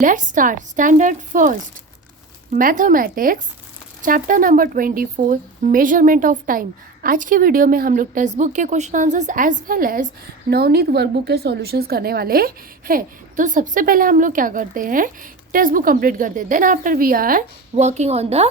Let's start. Standard first. Mathematics. Chapter number 24 measurement of time. आज के video में हम लोग टेक्स्ट बुक के question answers as well as Navneet workbook के सॉल्यूशंस करने वाले हैं। तो सबसे पहले हम लोग क्या करते हैं, टेक्स्ट बुक कंप्लीट करते हैं, then after we are working on the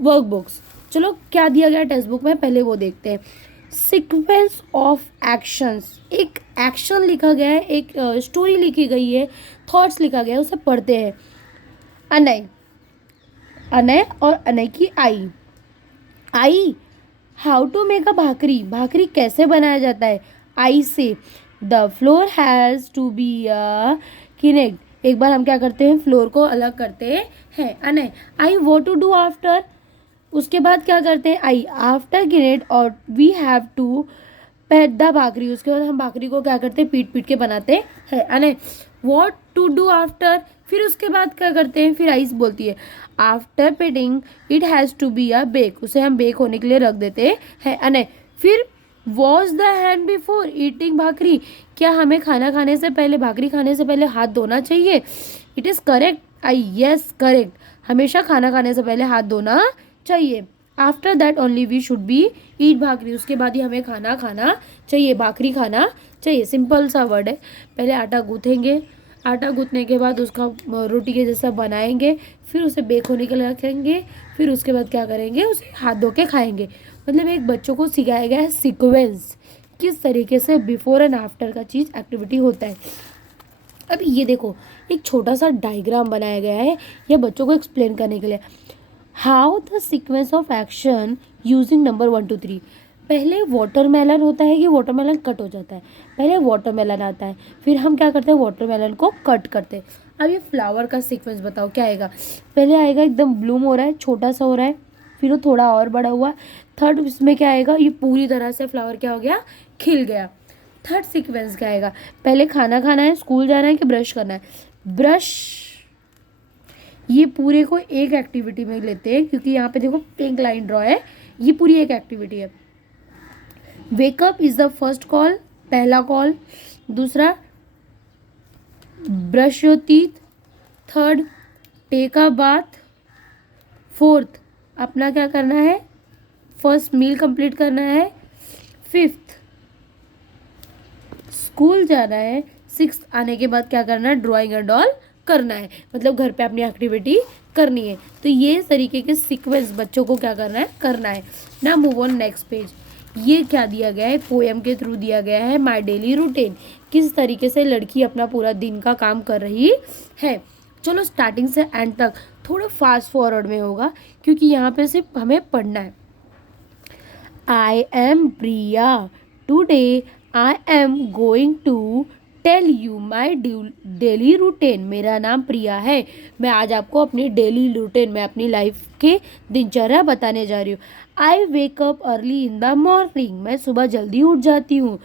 workbooks. चलो क्या दिया गया टेक्स्ट बुक में, पहले वो देखते हैं। सीक्वेंस ऑफ एक्शंस, एक एक्शन लिखा गया है, एक स्टोरी लिखी गई है, थॉट्स लिखा गया है, उसे पढ़ते हैं। अनय, अनय और अनय की आई। आई, how to make a bhakri, bhakri कैसे बनाया जाता है। आई says the flour has to be a kneaded, एक बार हम क्या करते हैं, फ्लोर को अलग करते हैं। अनय, आई वो टू डू आफ्टर, उसके बाद क्या करते हैं, आई आफ्टर गिनेट और we have to pat the bhakri, उसके बाद हम भाकरी को क्या करते हैं, पीट पीट के बनाते हैं। अने व्हाट टू डू आफ्टर, फिर उसके बाद क्या करते हैं, फिर आइस बोलती है after patting it has to be a bake, उसे हम बेक होने के लिए रख देते हैं। अने फिर wash the hand before eating bhakri, क्या हमें खाना खाने से पहले, भाकरी खाने से पहले हाथ धोना चाहिए। It is correct, I yes correct, हमेशा खाना खाने से पहले हाथ धोना चाहिए। After that only we should be eat bhakri, उसके बाद ही हमें खाना खाना चाहिए, भाकरी खाना चाहिए। सिंपल सा वर्ड है। पहले आटा गूँथेंगे, आटा गूँथने के बाद उसका रोटी के जैसा बनाएंगे, फिर उसे बेक होने के लिए रखेंगे, फिर उसके बाद क्या करेंगे, उसे हाथ धो के खाएंगे। मतलब एक बच्चों को सिखाया गया है सीक्वेंस, किस तरीके से बिफोर एंड आफ्टर का चीज़ एक्टिविटी होता है। अब ये देखो, एक छोटा सा डायग्राम बनाया गया है ये बच्चों को एक्सप्लेन करने के लिए। How the sequence of action using number 1 to 3। पहले वाटरमेलन होता है कि वाटरमेलन कट हो जाता है, पहले वाटरमेलन आता है, फिर हम क्या करते हैं, वाटरमेलन को कट करते हैं। अब ये फ्लावर का सीक्वेंस बताओ क्या आएगा। पहले आएगा एकदम ब्लूम हो रहा है, छोटा सा हो रहा है, फिर वो थोड़ा और बड़ा हुआ। थर्ड इसमें क्या आएगा, ये पूरी तरह से फ्लावर क्या हो गया, खिल गया। थर्ड सीक्वेंस क्या आएगा, पहले खाना खाना है, स्कूल जाना है कि ब्रश करना है, ब्रश। ये पूरे को एक एक्टिविटी में लेते हैं क्योंकि यहाँ पे देखो पिंक लाइन ड्रॉ है, ये पूरी एक एक्टिविटी है। Wake up is the first call, पहला कॉल। दूसरा brush your teeth, third take a bath, fourth अपना क्या करना है, फर्स्ट मील कंप्लीट करना है, फिफ्थ स्कूल जाना है, सिक्स्थ आने के बाद क्या करना है, ड्राइंग एंड ऑल करना है, मतलब घर पे अपनी एक्टिविटी करनी है। तो ये तरीके के सीक्वेंस बच्चों को क्या करना है। ना मूव ऑन नेक्स्ट पेज। ये क्या दिया गया है, पोएम के थ्रू दिया गया है, माय डेली रूटीन, किस तरीके से लड़की अपना पूरा दिन का काम कर रही है। चलो स्टार्टिंग से एंड तक थोड़ा फास्ट फॉरवर्ड में होगा क्योंकि यहाँ पे सिर्फ हमें पढ़ना है। I am Priya, today I am going to tell you my daily routine, मेरा नाम प्रिया है, मैं आज आपको अपनी डेली रूटीन में अपनी लाइफ के दिनचर्या बताने जा रही हूँ। I wake up early in the morning, मैं सुबह जल्दी उठ जाती हूँ।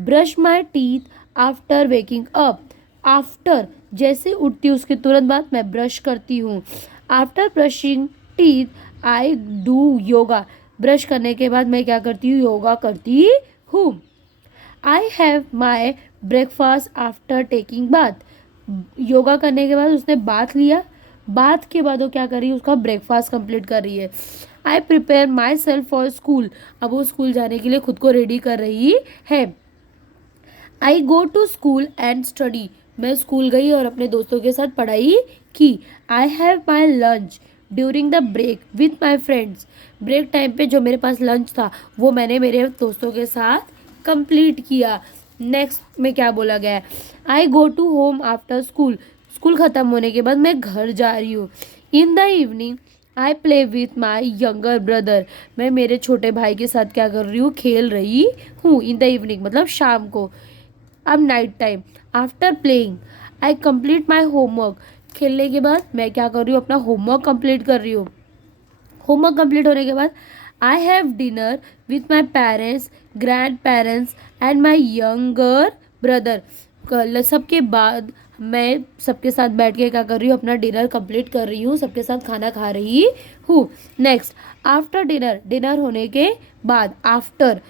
Brush my teeth after waking up, after जैसे उठती हूँ उसके तुरंत बाद मैं ब्रश करती हूँ। After brushing teeth I do yoga, brush करने के बाद मैं क्या करती हूँ, योगा करती हूँ। आई have my breakfast after taking bath, yoga करने के बाद उसने बाथ लिया, बाथ के बाद वो क्या कर रही है, उसका ब्रेकफास्ट कंप्लीट कर रही है। I prepare my self for school, अब वो स्कूल जाने के लिए खुद को रेडी कर रही है। I go to school and study, मैं स्कूल गई और अपने दोस्तों के साथ पढ़ाई की। I have my lunch during the break with my friends, break time पे जो मेरे पास लंच था वो मैंने मेरे दोस्तों के साथ कंप्लीट किया। नेक्स्ट में क्या बोला गया है, I go to home after school, school ख़त्म होने के बाद मैं घर जा रही हूँ। In the evening I play with my younger brother, मैं मेरे छोटे भाई के साथ क्या कर रही हूँ, खेल रही हूँ। इन द इवनिंग मतलब शाम को। अब night time, after playing I complete my homework, खेलने के बाद मैं क्या कर रही हूँ, अपना होमवर्क कंप्लीट कर रही हूँ। होमवर्क कंप्लीट होने के बाद I have dinner with my parents, grand parents and my younger brother, सबके बाद मैं सबके साथ बैठ के क्या कर रही हूँ, अपना डिनर कंप्लीट कर रही हूँ, सबके साथ खाना खा रही हूँ। नेक्स्ट आफ्टर डिनर, डिनर होने के बाद आफ्टर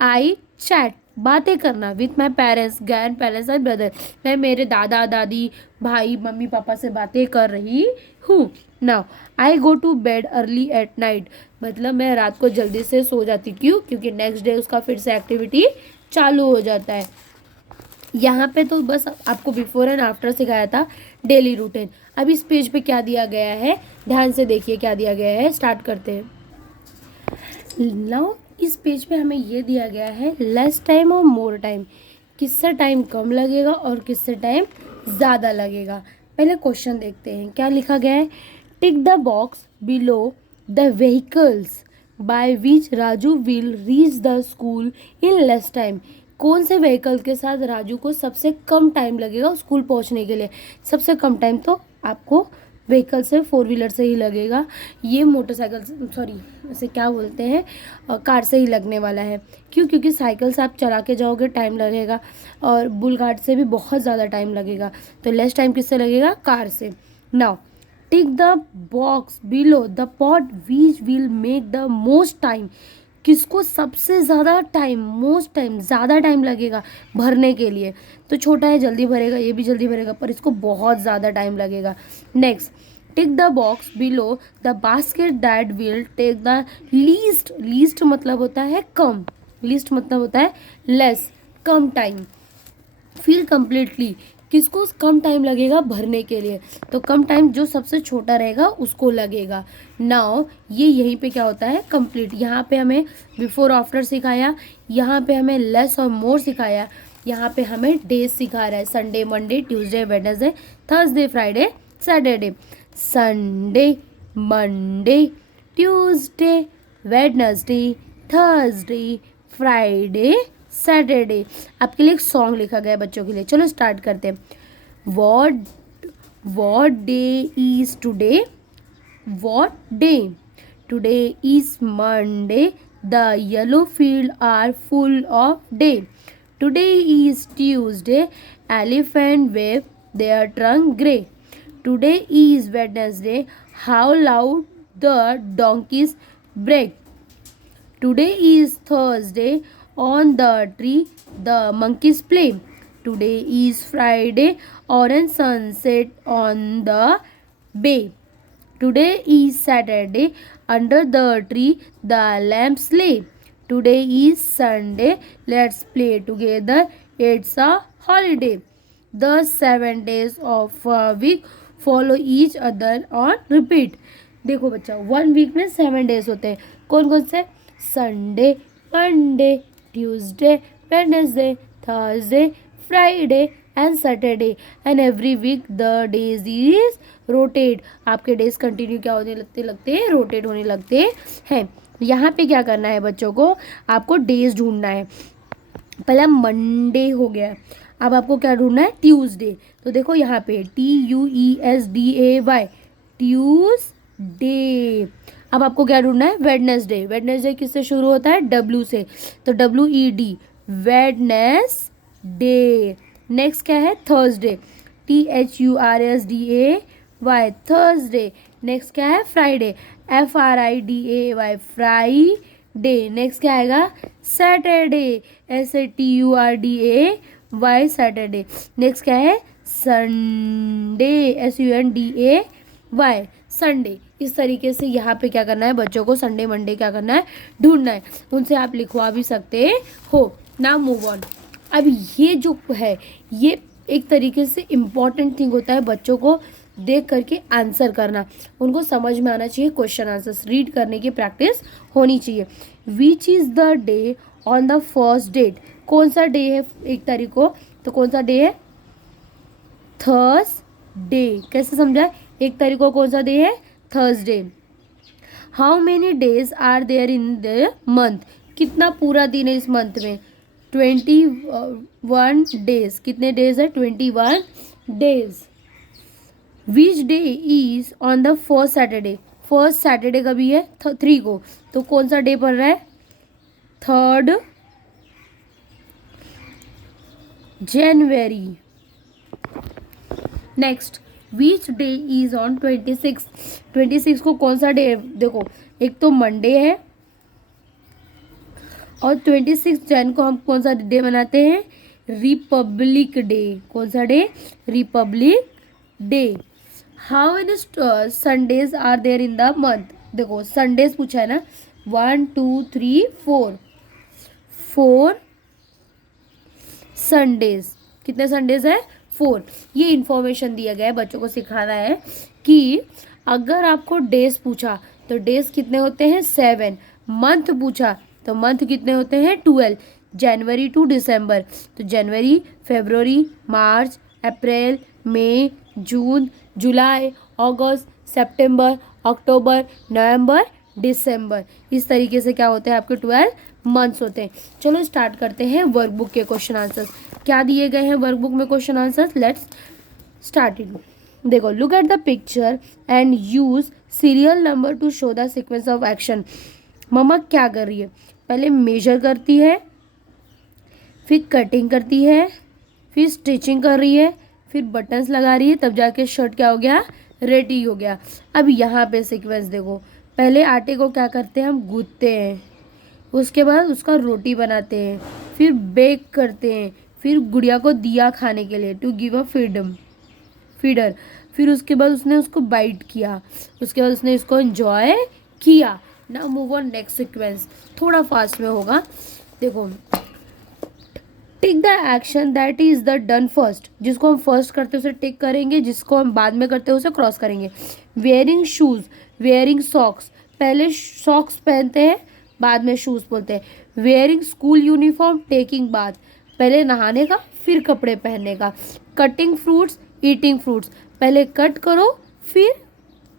आई चैट बातें करना with my parents, grand parents and brother. मैं मेरे दादा दादी, भाई, मम्मी पापा से बातें कर रही हूँ। Now I go to bed early at night, मतलब मैं रात को जल्दी से सो जाती। क्यों? क्योंकि नेक्स्ट डे उसका फिर से एक्टिविटी चालू हो जाता है। यहाँ पे तो बस आपको बिफोर एंड आफ्टर सिखाया था डेली रूटीन। अब इस पेज पे क्या दिया गया है, ध्यान से देखिए क्या दिया गया है। स्टार्ट करते हैं। नाउ इस पेज पे हमें ये दिया गया है लेस टाइम और मोर टाइम, किससे टाइम कम लगेगा और किससे टाइम ज़्यादा लगेगा। पहले क्वेश्चन देखते हैं क्या लिखा गया है। टिक the box below the vehicles by which Raju will reach the school in less time. कौन से व्हीकल के साथ राजू को सबसे कम टाइम लगेगा स्कूल पहुंचने के लिए। सबसे कम टाइम तो आपको व्हीकल से, 4 व्हीलर से ही लगेगा। ये मोटरसाइकिल, सॉरी इसे क्या बोलते हैं, कार से ही लगने वाला है। क्यों? क्योंकि साइकिल से आप चला के जाओगे टाइम लगेगा और बुलगार्ड से भी बहुत ज़्यादा टाइम लगेगा। तो लेस टाइम किससे लगेगा? कार से। Now tick the box below the pot which will make the most time. किसको सबसे ज़्यादा टाइम, मोस्ट टाइम, ज़्यादा टाइम लगेगा भरने के लिए। तो छोटा है जल्दी भरेगा, ये भी जल्दी भरेगा, पर इसको बहुत ज़्यादा टाइम लगेगा। Next tick the box below the basket that will take the least. Least मतलब होता है कम, लीस्ट मतलब होता है लेस, कम टाइम। फिर कंप्लीटली किसको कम टाइम लगेगा भरने के लिए, तो कम टाइम जो सबसे छोटा रहेगा उसको लगेगा। नाउ ये यहीं पे क्या होता है कंप्लीट। यहाँ पे हमें बिफोर आफ्टर सिखाया, यहाँ पे हमें लेस और मोर सिखाया, यहाँ पे हमें डेज सिखा रहा है Sunday, Monday, Tuesday, Wednesday, Thursday, Friday, Saturday. Sunday, Monday, Tuesday, Wednesday, Thursday, Friday, Saturday. आपके लिए एक सॉन्ग लिखा गया है बच्चों के लिए। चलो स्टार्ट करते हैं। What day is today? What day? Today is Monday, the yellow field are full of day. Today is Tuesday, elephant wave their trunk grey. Today is Wednesday, how loud the donkeys break. Today is Thursday, on the tree the monkeys play. Today is Friday, orange sunset on the bay. Today is Saturday, under the tree the lambs lay. Today is Sunday, let's play together, it's a holiday. The 7 days of a week follow each other on repeat. देखो बच्चा, 1 week में 7 days होते हैं। कौन कौन से? Sunday, Monday, Tuesday, Wednesday, Thursday, Friday and Saturday. And every week the days is rotate. आपके days continue क्या होने लगते हैं? रोटेट होने लगते हैं। यहाँ पे क्या करना है बच्चों को? आपको डेज ढूंढना है। पहला मंडे हो गया, अब आपको क्या ढूंढना है? ट्यूसडे। तो देखो यहाँ पे TUESDAY, ट्यूसडे। अब आपको क्या ढूंढना है? वेडनेसडे। वेडनेसडे किससे शुरू होता है? W से, तो WED, वेडनेसडे। नेक्स्ट क्या है? Thursday, THURSDAY, Thursday. नेक्स्ट क्या है? Friday, FRIDAY, Friday. नेक्स्ट क्या आएगा? Saturday, SATURDAY, Saturday. नेक्स्ट क्या है? Sunday, SUNDAY, Sunday. इस तरीके से यहाँ पे क्या करना है बच्चों को? संडे, मंडे क्या करना है? ढूंढना है। उनसे आप लिखवा भी सकते हो। Now move on. अब ये जो है ये एक तरीके से इम्पॉर्टेंट थिंग होता है, बच्चों को देख करके आंसर करना, उनको समझ में आना चाहिए। क्वेश्चन आंसर्स रीड करने की प्रैक्टिस होनी चाहिए। Which is the day on the first date? कौन सा डे है 1 तारीख को? तो कौन सा डे है? थर्सडे। कैसे समझा? 1 तारीख को कौन सा डे है? Thursday. How many days are there in the month? कितना पूरा दिन है इस मंथ में? 21 डेज। कितने डेज है? 21 days. Which day is on the first Saturday? First Saturday कभी है? 3 को। तो कौन सा डे पड़ रहा है? 3 जनवरी। Next, which day is on 26? 26 को कौन सा डे है? देखो, एक तो मंडे है और 26 जन को हम कौन सा डे मनाते हैं? Republic day. कौन सा day? Republic day. How many Sundays are there in the month? देखो संडेज पूछा है ना, 1 2 3 4, 4 संडेज। कितने संडेज है? 4। ये इंफॉर्मेशन दिया गया है, बच्चों को सिखाना है कि अगर आपको डेज पूछा तो डेज कितने होते हैं? 7। मंथ पूछा तो मंथ कितने होते हैं? 12। जनवरी टू दिसंबर, तो जनवरी, फरवरी, मार्च, अप्रैल, मई, जून, जुलाई, अगस्त, सितंबर, अक्टूबर, नवंबर, दिसंबर। इस तरीके से क्या होते हैं? आपके 12 मंथ्स होते हैं। चलो स्टार्ट करते हैं वर्कबुक के क्वेश्चन आंसर्स। क्या दिए गए हैं वर्कबुक में question answers? Let's start it. देखो, look at the picture and use serial number to show the sequence of action. मम्मा क्या कर रही है? पहले मेजर करती है, फिर कटिंग करती है, फिर स्टिचिंग कर रही है, फिर बटन्स लगा रही है, तब जाके शर्ट क्या हो गया? रेडी हो गया। अब यहाँ पे सीक्वेंस देखो, पहले आटे को क्या करते हैं? हम गूंथते हैं, उसके बाद उसका रोटी बनाते हैं, फिर बेक करते हैं, फिर गुड़िया को दिया खाने के लिए, टू गिव अ फीडर। फिर उसके बाद उसने उसको बाइट किया, उसके बाद उसने इसको एंजॉय किया। Now move on next sequence. थोड़ा फास्ट में होगा। देखो, tick the action that is the done first. जिसको हम फर्स्ट करते हैं उसे टिक करेंगे, जिसको हम बाद में करते हैं उसे क्रॉस करेंगे। वेयरिंग शूज, वेयरिंग सॉक्स, पहले सॉक्स पहनते हैं, बाद में शूज बोलते हैं। Wearing school uniform, taking bath, पहले नहाने का फिर कपड़े पहनने का। कटिंग फ्रूट्स, ईटिंग फ्रूट्स, पहले कट करो फिर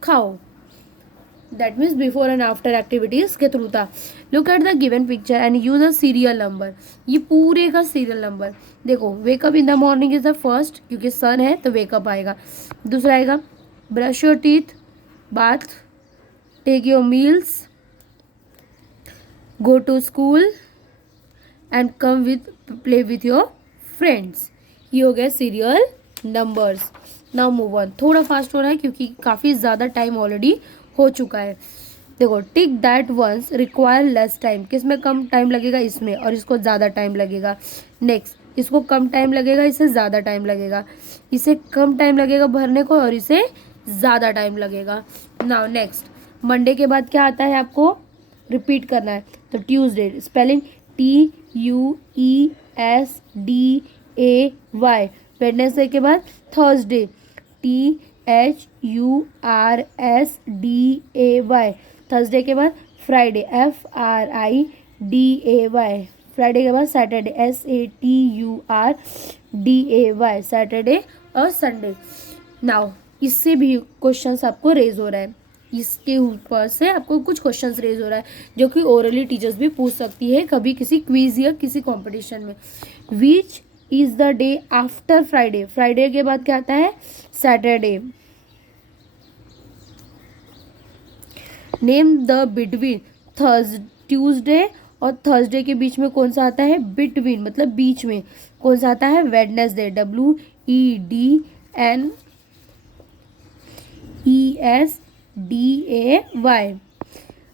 खाओ। That means before and after activities के थ्रू था। Look at the given picture and use a serial number. ये पूरे का सीरियल नंबर देखो। Wake up in the morning is the first, क्योंकि सन है तो वेकअप आएगा। दूसरा आएगा brush your teeth, bath, take your meals, go to school and come with play with your friends. ये हो गया serial numbers. Now move on. थोड़ा फास्ट हो रहा है क्योंकि काफ़ी ज़्यादा टाइम ऑलरेडी हो चुका है। देखो, tick that ones require less time. किसमें कम टाइम लगेगा? इसमें, और इसको ज़्यादा टाइम लगेगा। नेक्स्ट, इसको कम टाइम लगेगा, इसे ज़्यादा टाइम लगेगा। इसे कम टाइम लगेगा भरने को और इसे ज़्यादा टाइम लगेगा। नाउ नेक्स्ट, मंडे के बाद क्या आता है आपको? रिपीट करना है। तो ट्यूसडे, स्पेलिंग TUESDAY। वेडनेसडे के बाद थर्सडे, THURSDAY। थर्सडे के बाद फ्राइडे, FRIDAY। फ्राइडे के बाद सैटरडे, SATURDAY। सैटरडे और संडे। नाउ इससे भी क्वेश्चंस आपको रेज हो रहा है, इसके ऊपर से आपको कुछ क्वेश्चंस रेज हो रहा है जो कि ओरली टीचर्स भी पूछ सकती है कभी किसी क्विज या किसी कंपटीशन में। Which is the day after Friday? Friday के बाद क्या आता है? Saturday. Name the between Tuesday और थर्सडे के बीच में कौन सा आता है? बिटवीन मतलब बीच में। कौन सा आता है? Wednesday, WEDNESDAY।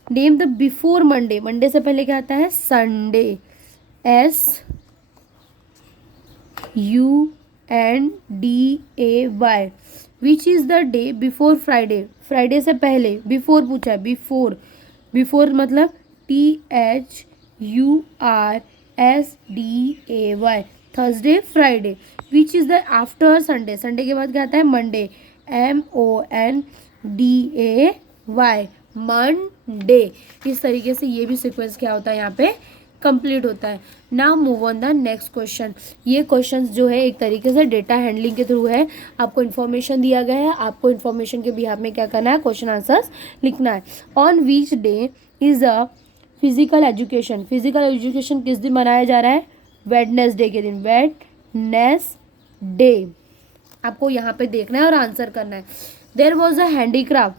Name the before Monday. Monday से पहले क्या आता है? Sunday, SUNDAY। Which is the day before Friday? Friday से पहले, बिफोर पूछा है, बिफोर। बिफोर मतलब THURSDAY। Thursday, Friday. Which is the after Sunday? Sunday के बाद क्या आता है? Monday, MONDAY, Monday. इस तरीके से ये भी सीक्वेंस क्या होता है? यहाँ पे कंप्लीट होता है। Now move on the next question. ये क्वेश्चन जो है एक तरीके से डेटा हैंडलिंग के थ्रू है। आपको इन्फॉर्मेशन दिया गया है, आपको इन्फॉर्मेशन के बिहाफ में क्या करना है? क्वेश्चन आंसर्स लिखना है। On which day is a physical education? Physical education किस दिन मनाया जा रहा है? वेडनेसडे के दिन, वेडनेसडे। आपको यहाँ पे देखना है और आंसर करना है। There was a handicraft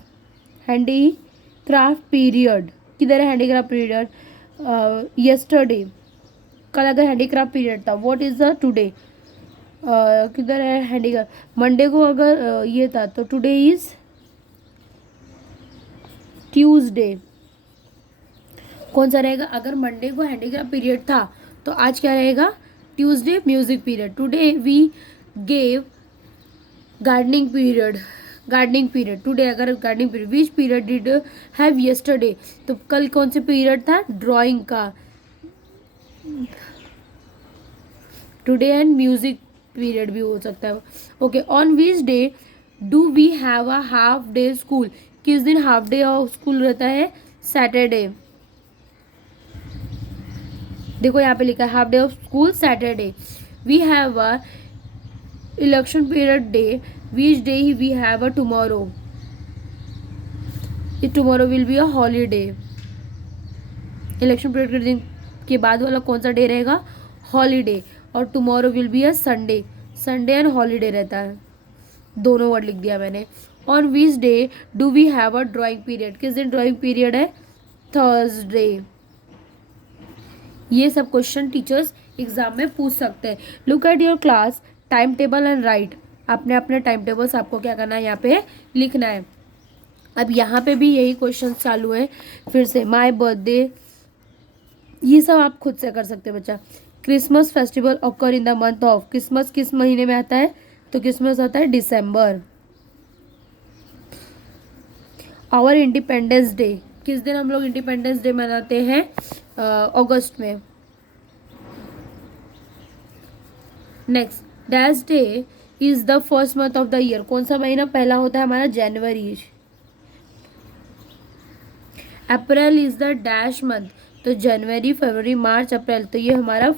period. किधर है हैंडीक्राफ्ट पीरियड? यस्टरडे। कल अगर हैंडीक्राफ्ट पीरियड था, व्हाट इज द टुडे? किधर है हैंडीक्राफ्ट? मंडे को अगर ये था तो टुडे इज ट्यूसडे। कौन सा रहेगा? अगर मंडे को हैंडीक्राफ्ट पीरियड था तो आज क्या रहेगा? Tuesday music period. Today we gave gardening period. Gardening period today अगर gardening period. Which period did have yesterday? तो कल कौन से पीरियड था? ड्राइंग का। टुडे एंड म्यूजिक पीरियड भी हो सकता है। Okay, on which day do we have a half day school? किस दिन हाफ डे ऑफ स्कूल रहता है? सैटरडे। देखो यहाँ पे लिखा है half day of school Saturday. We have a election period day. Which day we have a tomorrow? Tomorrow will be a holiday. Election period के दिन के बाद वाला कौन सा डे रहेगा? हॉलीडे। और tomorrow will be a Sunday. Sunday and holiday रहता है, दोनों वर्ड लिख दिया मैंने। On which day do we have a drawing period? किस दिन ड्राइंग पीरियड है? थर्सडे। ये सब क्वेश्चन टीचर्स एग्जाम में पूछ सकते हैं। Look at your class time table and right. अपने अपने टाइम टेबल्स आपको क्या करना है? यहाँ पे लिखना है। अब यहाँ पे भी यही क्वेश्चन चालू है फिर से। माय बर्थडे, ये सब आप खुद से कर सकते हैं बच्चा। Christmas festival occur in the month of. Christmas किस महीने में आता है? तो क्रिसमस आता है दिसंबर। आवर इंडिपेंडेंस डे, किस दिन हम लोग इंडिपेंडेंस डे मनाते हैं? अगस्त में। Next, dash day is the first month of the year. कौन सा महीना पहला होता है हमारा? जनवरी। April is the dash month, तो जनवरी फरवरी मार्च अप्रैल, तो ये हमारा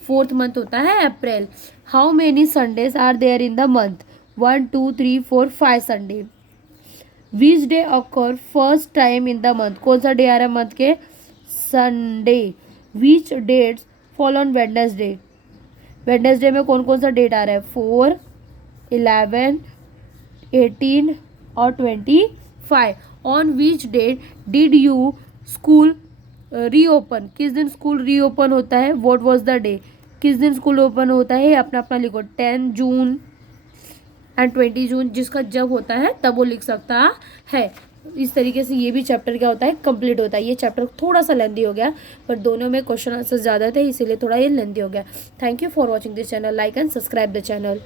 फोर्थ मंथ होता है अप्रैल। How many Sundays are there in the month? 1 2 3 4 5 Sunday. Which day occur first time in the month? कौन सा डे आ रहा है मंथ के? Sunday. Which dates fall on Wednesday? Wednesday में कौन कौन सा डेट आ रहा है? 4 11 18 और 25। On which date did you school reopen? किस दिन स्कूल रीओपन होता है? What was the day? किस दिन स्कूल ओपन होता है? अपना अपना लिखो। 10 जून एंड 20 जून, जिसका जब होता है तब वो लिख सकता है। इस तरीके से ये भी चैप्टर क्या होता है? कंप्लीट होता है। ये चैप्टर थोड़ा सा लेंदी हो गया, पर दोनों में क्वेश्चन आंसर ज़्यादा थे, इसीलिए थोड़ा ये लेंदी हो गया। Thank you for watching this channel. Like and subscribe the channel.